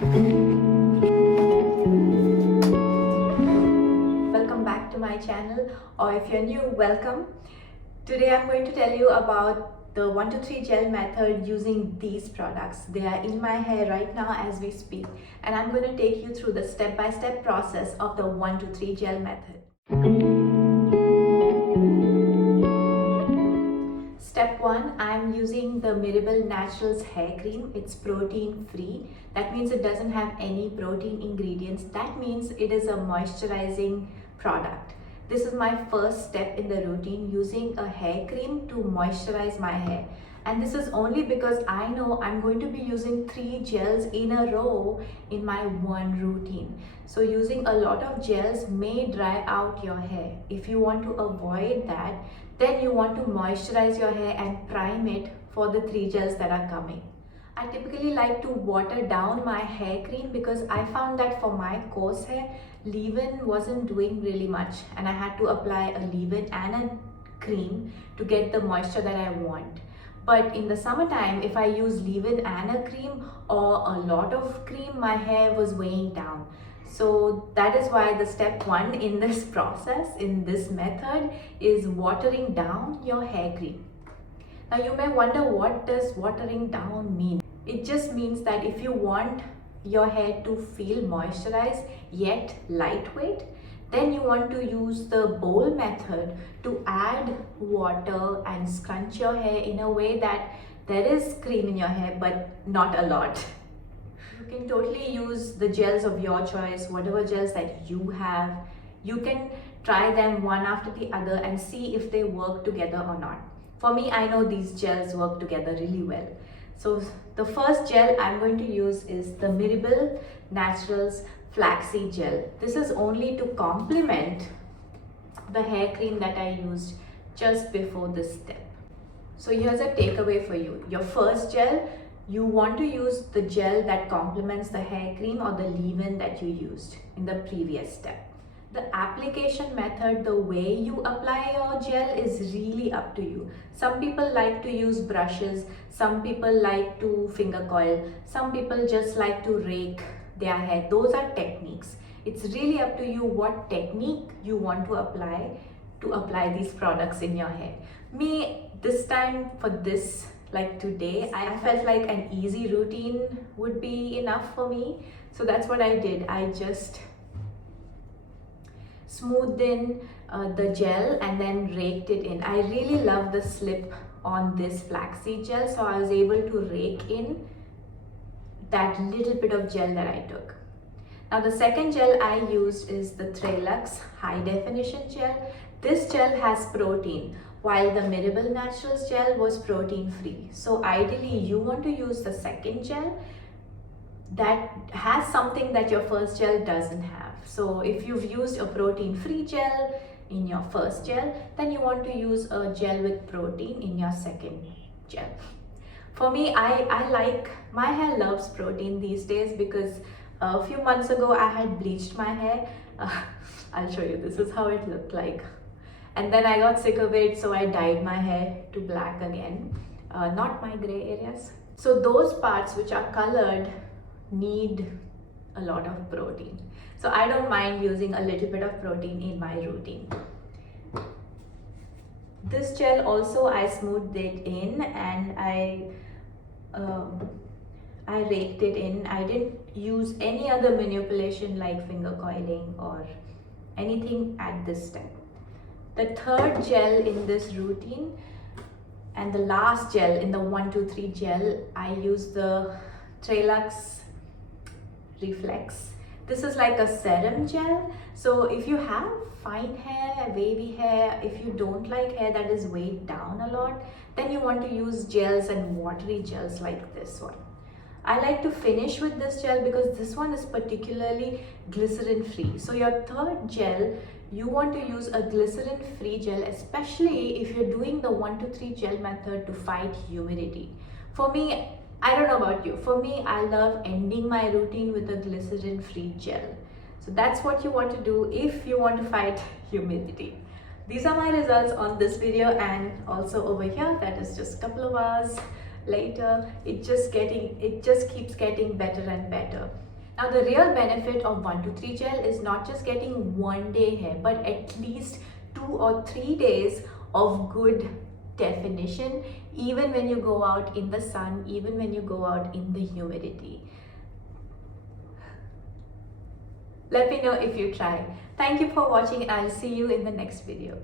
Welcome back to my channel, or if you're new, welcome. Today I'm going to tell you about the 1 to 3 gel method using these products. They are in my hair right now as we speak, and I'm going to take you through the step-by-step process of the 1 to 3 gel method. Step 1, I'm using the Miribel Naturals hair cream. It's protein free. That means it doesn't have any protein ingredients. That means it is a moisturizing product. This is my first step in the routine, using a hair cream to moisturize my hair. And this is only because I know I'm going to be using 3 gels in a row in my one routine. So using a lot of gels may dry out your hair. If you want to avoid that, then you want to moisturize your hair and prime it for the 3 gels that are coming. I typically like to water down my hair cream because I found that for my coarse hair, leave-in wasn't doing really much, and I had to apply a leave-in and a cream to get the moisture that I want. But in the summertime, if I use leave-in and a cream or a lot of cream, my hair was weighing down. So that is why the step 1 in this process, in this method, is watering down your hair cream. Now you may wonder, what does watering down mean? It just means that if you want your hair to feel moisturized yet lightweight, then you want to use the bowl method to add water and scrunch your hair in a way that there is cream in your hair but not a lot. You can totally use the gels of your choice, whatever gels that you have. You can try them one after the other and see if they work together or not. For me, I know these gels work together really well. So the first gel I'm going to use is the Miribel Naturals Flaxseed gel. This is only to complement the hair cream that I used just before this step. So here's a takeaway for you. Your first gel, you want to use the gel that complements the hair cream or the leave-in that you used in the previous step. The application method, the way you apply your gel, is really up to you. Some people like to use brushes, some people like to finger coil, some people just like to rake their hair. Those are techniques. It's really up to you what technique you want to apply these products in your hair. Me, this time for this, like today, I felt like an easy routine would be enough for me. So that's what I did. I just smoothed in the gel and then raked it in. I really love the slip on this flaxseed gel, so I was able to rake in that little bit of gel that I took. Now the second gel I used is the Treluxe high definition gel. This gel has protein, while the Miribel Naturals gel was protein free. So ideally you want to use the second gel that has something that your first gel doesn't have. So if you've used a protein free gel in your first gel, then you want to use a gel with protein in your second gel. For me, I like, my hair loves protein these days because a few months ago I had bleached my hair. I'll show you, this is how it looked like. And then I got sick of it, so I dyed my hair to black again, not my gray areas. So those parts which are colored need a lot of protein. So I don't mind using a little bit of protein in my routine. This gel also, I smoothed it in and I raked it in. I didn't use any other manipulation like finger coiling or anything at this step. The third gel in this routine and the last gel in the 1 to 3 gel, I use the Treluxe Reflex. This is like a serum gel. So if you have fine hair, wavy hair, if you don't like hair that is weighed down a lot, then you want to use gels and watery gels like this one. I like to finish with this gel because this one is particularly glycerin free. So your third gel, you want to use a glycerin free gel, especially if you're doing the 1 to 3 gel method to fight humidity. For me, I don't know about you, for me, I love ending my routine with a glycerin free gel. So that's what you want to do if you want to fight humidity. These are my results on this video, and also over here, that is just a couple of hours later. It just keeps getting better and better. Now the real benefit of 123 gel is not just getting one day hair, but at least 2 or 3 days of good definition, even when you go out in the sun, even when you go out in the humidity. Let me know if you try. Thank you for watching. I'll see you in the next video.